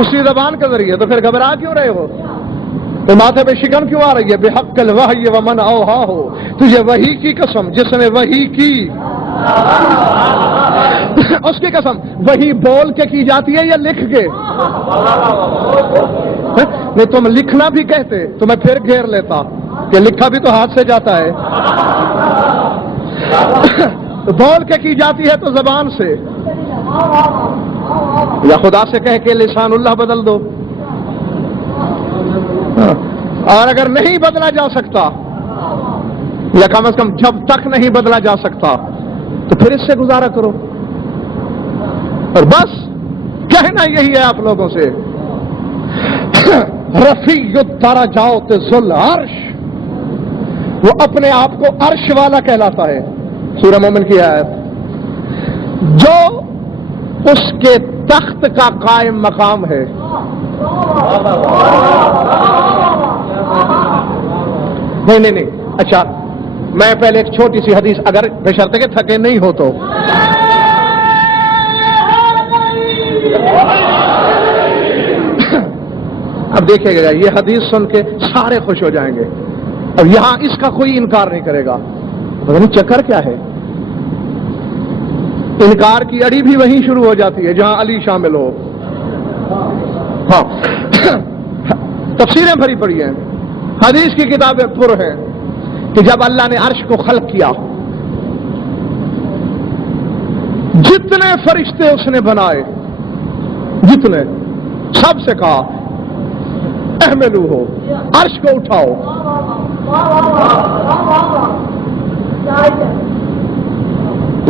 اسی زبان کے ذریعے. تو پھر گھبرا کیوں رہے ہو؟ تو ماتھے پہ شکن کیوں آ رہی ہے؟ بحق الوحی ومن اوحا ہو، تجھے وحی کی قسم جس نے وحی کی. اس کی قسم وحی بول کے کی جاتی ہے یا لکھ کے؟ نہیں، تم لکھنا بھی کہتے تو میں پھر گھیر لیتا کہ لکھا بھی تو ہاتھ سے جاتا ہے. بول کے کی جاتی ہے تو زبان سے، یا خدا سے کہہ کے لسان اللہ بدل دو. اور اگر نہیں بدلا جا سکتا، یا کم از کم جب تک نہیں بدلا جا سکتا، تو پھر اس سے گزارا کرو. اور بس کہنا یہی ہے آپ لوگوں سے، رفیع الدرجات ذو العرش، وہ اپنے آپ کو عرش والا کہلاتا ہے. سورہ مومن کی آیت، جو اس کے تخت کا قائم مقام ہے. نہیں, اچھا میں پہلے ایک چھوٹی سی حدیث, اگر بشرطے کہ تھکے نہیں ہو تو. اب دیکھیے گا یہ حدیث سن کے سارے خوش ہو جائیں گے, اور یہاں اس کا کوئی انکار نہیں کرے گا. پتہ نہیں چکر کیا ہے, انکار کی اڑی بھی وہیں شروع ہو جاتی ہے جہاں علی شامل ہو. ہاں تفسیریں بھری پڑی ہیں, حدیث کی کتابیں پر ہیں کہ جب اللہ نے عرش کو خلق کیا, جتنے فرشتے اس نے بنائے, جتنے, سب سے کہا احملو ہو, عرش کو اٹھاؤ.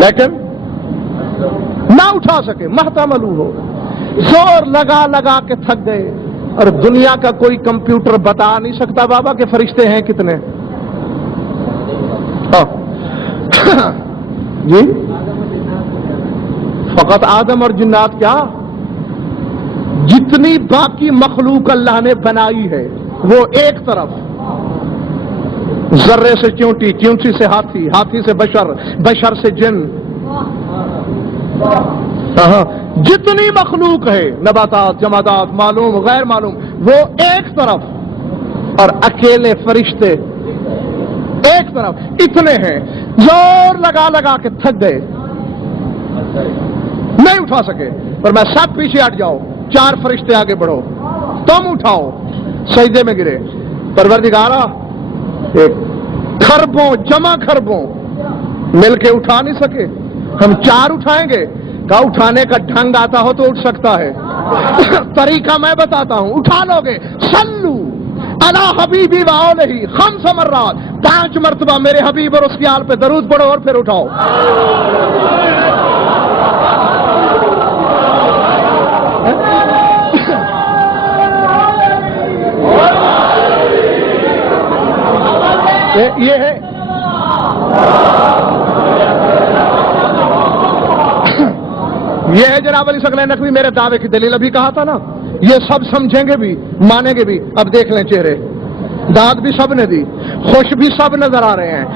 لیکن نہ اٹھا سکے, محتملو ہو, زور لگا لگا کے تھک گئے. اور دنیا کا کوئی کمپیوٹر بتا نہیں سکتا بابا کہ فرشتے ہیں کتنے. جی فقط آدم اور جنات کیا, جتنی باقی مخلوق اللہ نے بنائی ہے وہ ایک طرف, ذرے سے چونٹی, چونٹی سے ہاتھی, ہاتھی سے بشر, بشر سے جن, جتنی مخلوق ہے, نباتات, جمادات, معلوم غیر معلوم, وہ ایک طرف, اور اکیلے فرشتے ایک طرف. اتنے ہیں, زور لگا لگا کے تھک گئے, نہیں اٹھا سکے. پر میں سب پیچھے ہٹ جاؤ, 4 فرشتے آگے بڑھو, تم اٹھاؤ. سجدے میں گرے. پروردگارا خربوں, جمع خربوں مل کے اٹھا نہیں سکے, ہم 4 اٹھائیں گے. کہا اٹھانے کا ڈھنگ آتا ہو تو اٹھ سکتا ہے, طریقہ میں بتاتا ہوں, اٹھا لو گے. صلو علی حبیبی و آلہ 5 مرات, 5 مرتبہ میرے حبیب اور اس کی آل پہ درود پڑھو اور پھر اٹھاؤ. یہ ہے جناب علی ثقلین نقوی, میرے دعوے کی دلیل ابھی کہا تھا نا. یہ سب سمجھیں گے بھی, مانیں گے بھی. اب دیکھ لیں چہرے, داد بھی سب نے دی, خوش بھی سب نظر آ رہے ہیں.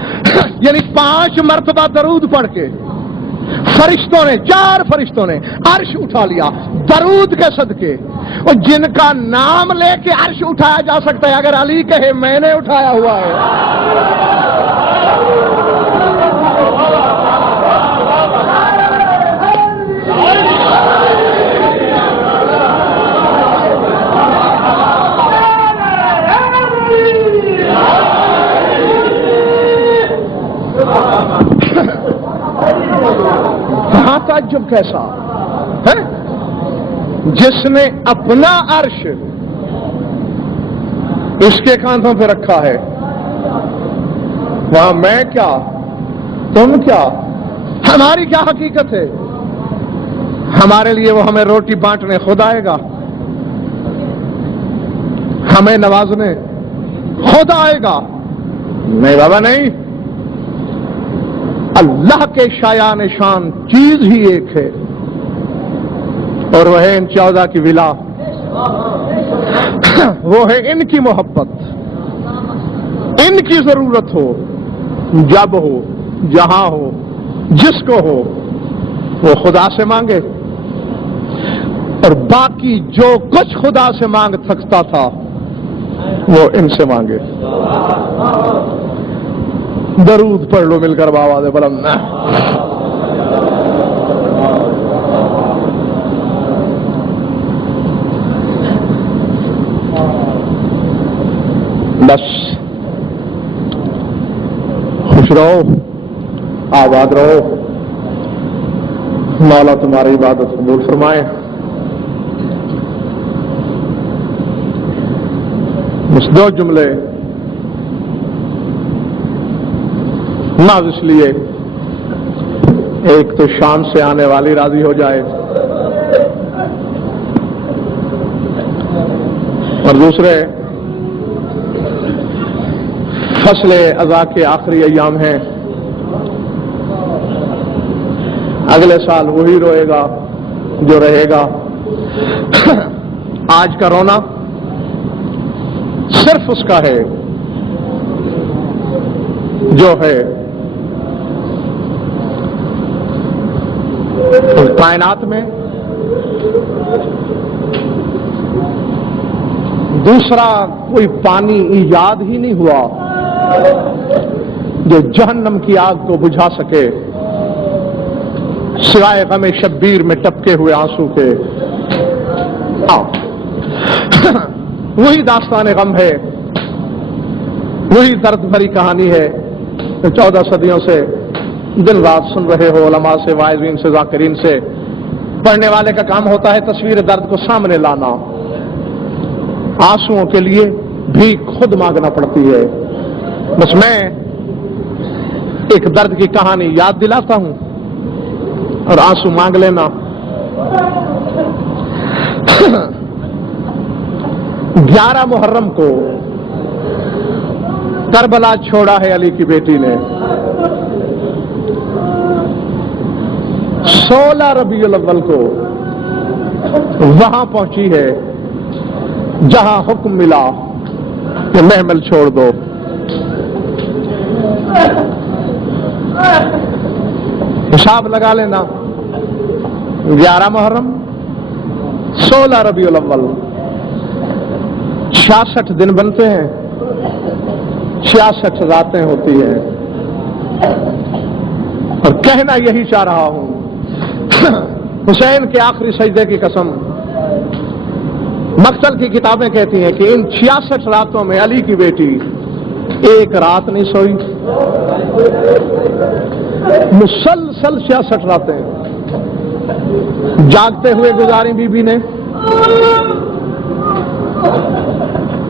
یعنی 5 مرتبہ درود پڑھ کے فرشتوں نے, 4 فرشتوں نے عرش اٹھا لیا درود کے صدقے. اور جن کا نام لے کے عرش اٹھایا جا سکتا ہے, اگر علی کہے میں نے اٹھایا ہوا ہے. کہاں تعجب کیسا ہے, جس نے اپنا عرش اس کے کاندھوں پہ رکھا ہے, وہاں میں کیا, تم کیا, ہماری کیا حقیقت ہے. ہمارے لیے وہ ہمیں روٹی بانٹنے خود آئے گا, ہمیں نوازنے خود آئے گا. نہیں بابا نہیں, اللہ کے شایان شان چیز ہی ایک ہے, اور وہ ہے ان 14 کی ولا, وہ ہے ان کی محبت. ان کی ضرورت ہو, جب ہو, جہاں ہو, جس کو ہو, وہ خدا سے مانگے, اور باقی جو کچھ خدا سے مانگ سکتا تھا وہ ان سے مانگے. درود پڑھ لو مل کر بآواز بلند. بس خوش رہو, آباد رہو, مولا تمہاری عبادت قبول فرمائے. بس 2 جملے محض اس لیے, ایک تو شام سے آنے والی راضی ہو جائے, اور دوسرے فصل اضحیٰ کے آخری ایام ہیں. اگلے سال وہی روئے گا, جو رہے گا. آج کا رونا صرف اس کا ہے جو ہے کائنات میں دوسرا کوئی پانی ایجاد ہی نہیں ہوا جو جہنم کی آگ کو بجھا سکے سوائے غم شبیر میں ٹپکے ہوئے آنسو کے. وہی داستان غم ہے, وہی درد بھری کہانی ہے. 14 صدیوں سے دن رات سن رہے ہو, علماء سے, واعظین سے, ذاکرین سے. پڑھنے والے کا کام ہوتا ہے تصویر درد کو سامنے لانا. آنسوؤں کے لیے بھی خود مانگنا پڑتی ہے. بس میں ایک درد کی کہانی یاد دلاتا ہوں اور آنسو مانگ لینا. 11 محرم کو کربلا چھوڑا ہے علی کی بیٹی نے. 16 ربیع الاول کو وہاں پہنچی ہے جہاں حکم ملا کہ محمل چھوڑ دو. حساب لگا لینا, 11 محرم, 16 ربیع الاول, 66 دن بنتے ہیں, 66 راتیں ہوتی ہیں. اور کہنا یہی چاہ رہا ہوں, حسین کے آخری سجدے کی قسم. مقتل کی کتابیں کہتی ہیں کہ ان 66 راتوں میں علی کی بیٹی ایک رات نہیں سوئی. مسلسل 66 راتیں جاگتے ہوئے گزاری بی بی نے.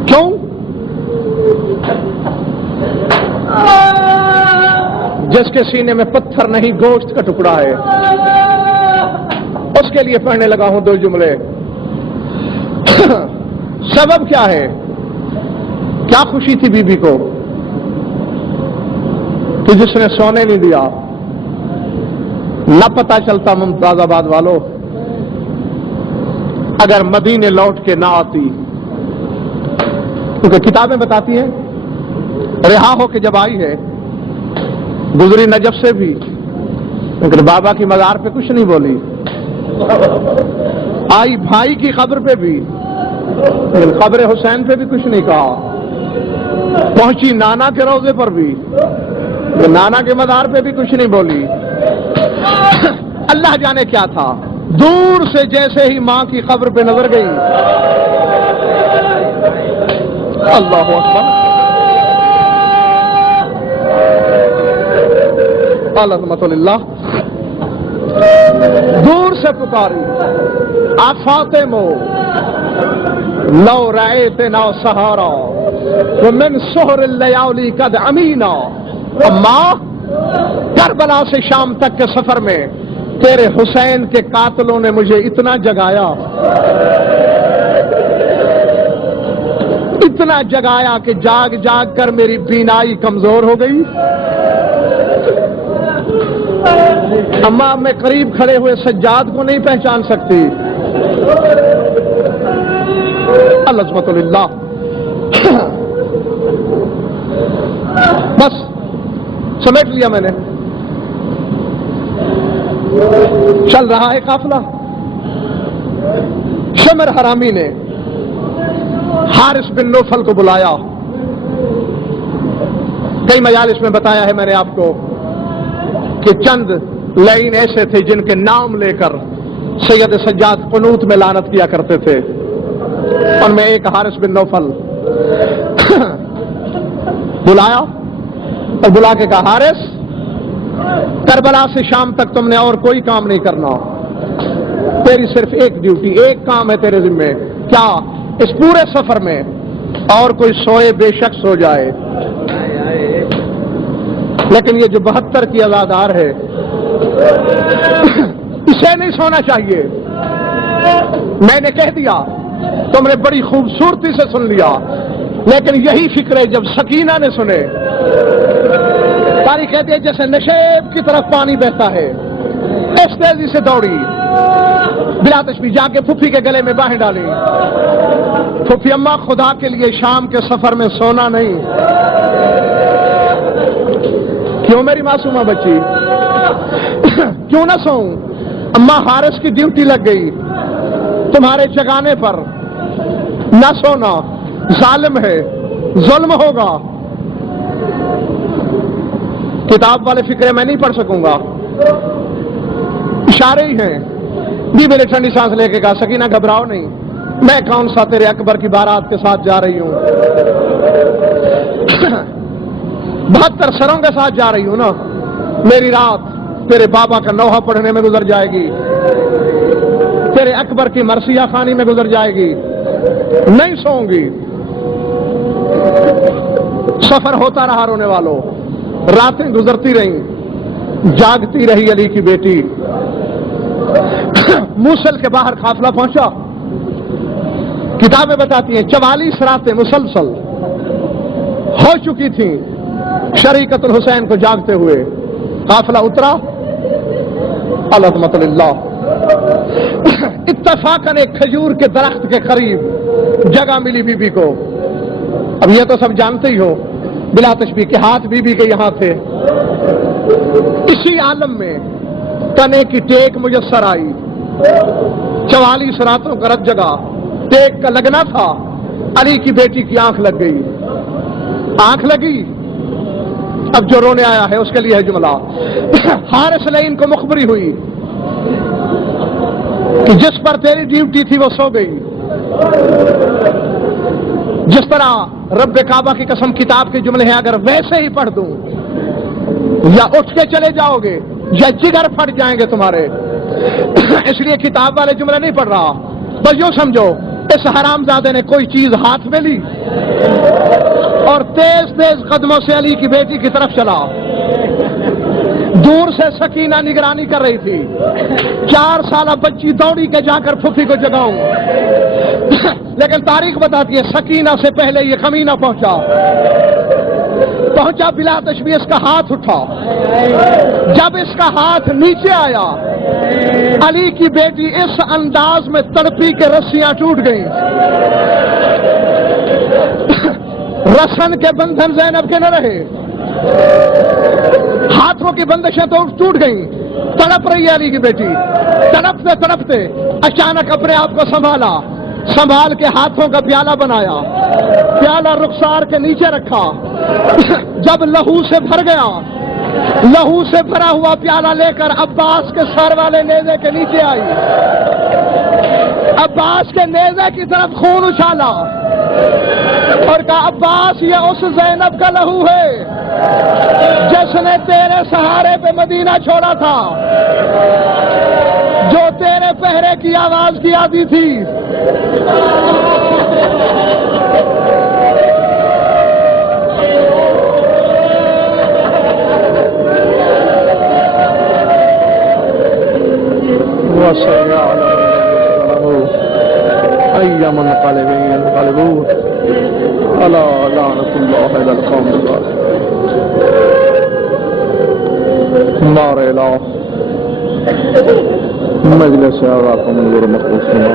کیوں؟ جس کے سینے میں پتھر نہیں گوشت کا ٹکڑا ہے, اس کے لیے پڑھنے لگا ہوں 2 جملے. سبب کیا ہے؟ کیا خوشی تھی بی بی کو کہ جس نے سونے نہیں دیا؟ نہ پتہ چلتا ممتاز آباد والوں اگر مدینے لوٹ کے نہ آتی, کیونکہ کتابیں بتاتی ہیں رہا ہو کے جب آئی ہے گزری نجف سے بھی, لیکن بابا کی مزار پہ کچھ نہیں بولی. آئی بھائی کی قبر پہ بھی, لیکن قبر حسین پہ بھی کچھ نہیں کہا. پہنچی نانا کے روضے پر بھی, نانا کے مزار پہ بھی کچھ نہیں بولی. اللہ جانے کیا تھا. دور سے جیسے ہی ماں کی قبر پہ نظر گئی, اللہ اکبر, العظمت للہ, دور سے پکاری فاطمہ لو رأیتنا سہارا ومن سہر اللیالی قد امینا. اماں, کربلا سے شام تک کے سفر میں تیرے حسین کے قاتلوں نے مجھے اتنا جگایا, اتنا جگایا کہ جاگ جاگ کر میری بینائی کمزور ہو گئی. اماں میں قریب کھڑے ہوئے سجاد کو نہیں پہچان سکتی. العظمت للہ. بس سمیٹ لیا میں نے. چل رہا ہے قافلہ. شمر حرامی نے حارث بن نوفل کو بلایا. کئی مجالس میں بتایا ہے میں نے آپ کو کہ چند لائن ایسے تھے جن کے نام لے کر سید سجاد قنوت میں لعنت کیا کرتے تھے. ان میں ایک حارث بن نوفل. بلایا اور بلا کے کہا, حارث, کربلا سے شام تک تم نے اور کوئی کام نہیں کرنا. تیری صرف ایک ڈیوٹی, ایک کام ہے تیرے ذمے. کیا؟ اس پورے سفر میں اور کوئی سوئے بے شک سو جائے, لیکن یہ جو 72 کی عزادار ہے اسے نہیں سونا چاہیے. میں نے کہہ دیا, تم نے بڑی خوبصورتی سے سن لیا, لیکن یہی فکر ہے جب سکینہ نے سنے. تاریخ کہتی ہے جیسے نشیب کی طرف پانی بہتا ہے, اس تیزی سے دوڑی بلا تشبیہ جا کے پھپھی کے گلے میں باہیں ڈالی. پھپھی اماں خدا کے لیے شام کے سفر میں سونا نہیں. کیوں میری معصومہ بچی کیوں نہ سوؤں؟ اماں حارث کی ڈیوٹی لگ گئی تمہارے جگانے پر. نہ سونا ظالم ہے، ظلم ہوگا. کتاب والے فکرے میں نہیں پڑھ سکوں گا، اشارے ہی ہیں. بیوی نے ٹھنڈی سانس لے کے کہا سکینہ گھبراؤ نہیں، میں کون سا تیرے اکبر کی بارات کے ساتھ جا رہی ہوں، 72 سروں کے ساتھ جا رہی ہوں نا. میری رات تیرے بابا کا نوحہ پڑھنے میں گزر جائے گی، تیرے اکبر کی مرثیہ خوانی میں گزر جائے گی، نہیں سوؤں گی. سفر ہوتا رہا رونے والوں، راتیں گزرتی رہیں، جاگتی رہی علی کی بیٹی. موصل کے باہر قافلہ پہنچا. کتابیں بتاتی ہیں 44 راتیں مسلسل ہو چکی تھیں شریکت الحسین کو جاگتے ہوئے. قافلہ اترا العظمت للہ. اتفاقاً ایک کھجور کے درخت کے قریب جگہ ملی بی بی کو. اب یہ تو سب جانتے ہی ہو بلا تشبیہ کے ہاتھ بی بی کے یہاں تھے. اسی عالم میں تنے کی ٹیک میسر آئی. 44 راتوں کا رت جگہ ٹیک کا لگنا تھا. علی کی بیٹی کی آنکھ لگ گئی. آنکھ لگی. اب جو رونے آیا ہے اس کے لیے ہے جملہ. حارث لعین کو مخبری ہوئی کہ جس پر تیری ڈیوٹی تھی وہ سو گئی. جس طرح رب کعبہ کی قسم کتاب کے جملے ہیں اگر ویسے ہی پڑھ دوں یا اٹھ کے چلے جاؤ گے یا جگر پھٹ جائیں گے تمہارے. اس لیے کتاب والے جملے نہیں پڑھ رہا، بس یوں سمجھو اس حرامزادے نے کوئی چیز ہاتھ میں لی اور تیز تیز قدموں سے علی کی بیٹی کی طرف چلا. دور سے سکینہ نگرانی کر رہی تھی. 4 سالہ بچی دوڑی کے جا کر پھپھی کو جگاؤں. لیکن تاریخ بتاتی ہے سکینہ سے پہلے یہ کمینہ پہنچا بلا تشبیہ. اس کا ہاتھ اٹھا. جب اس کا ہاتھ نیچے آیا علی کی بیٹی اس انداز میں تڑپی کے رسیاں ٹوٹ گئیں. رسن کے بندھن زینب کے نہ رہے، ہاتھوں کی بندشیں تو ٹوٹ گئیں. تڑپ رہی ہے علی کی بیٹی. تڑپتے تڑپتے اچانک اپنے آپ کو سنبھال کے ہاتھوں کا پیالہ بنایا. پیالہ رخسار کے نیچے رکھا. جب لہو سے بھر گیا، لہو سے بھرا ہوا پیالہ لے کر عباس کے سر والے نیزے کے نیچے آئی. عباس کے نیزے کی طرف خون اچھالا اور کہا عباس یہ اس زینب کا لہو ہے جس نے تیرے سہارے پہ مدینہ چھوڑا تھا، جو تیرے پہرے کی آواز کی عادی تھی. أيام منقلب ينقلبون ألا لعنة الله إلى القوم الظالمين. نار إله مجلس آراكم منظور مخلوصنا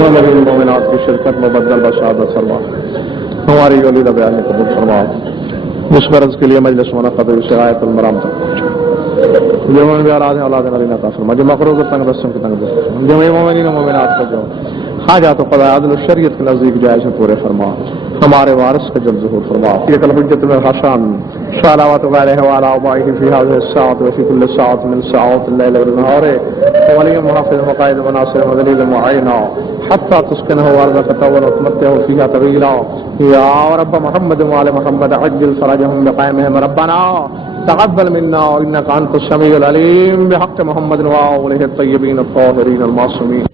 والذين المؤمنات کی شرکت مبدل بشہادت فرما. ہماری ولی بیان قبول فرما. اس غرض کے لیے مجلس منعقد ہوئی شرائط المرام تک جو مومن بھی آراد ہیں اولاد علینا کا فرما. جو مقروض تنگ دستوں کی تنگ دست جو مومنین و مومنات کا جو حاجات و قضاء عدل و شریعت کے نزدیک جائز ہے پورے فرما. ہمارے وارث کا جلد ظہور فرما. یہ الحجت میں حسان صلوات غیرہ وعلی آبائہ فی هذه الساعة وفي كل ساعة من ساعات الليل والنهار ولي محافظ مقائد وناصر ودليل معينا حتى تسكنه وارضك طولا وتمتعه فيها طويلا. يا رب محمد وآل محمد عجل فرجهم بقائمهم ربنا تقبل منا انك انت السميع العليم بحق محمد وآله الطيبين الطاهرين المعصومين.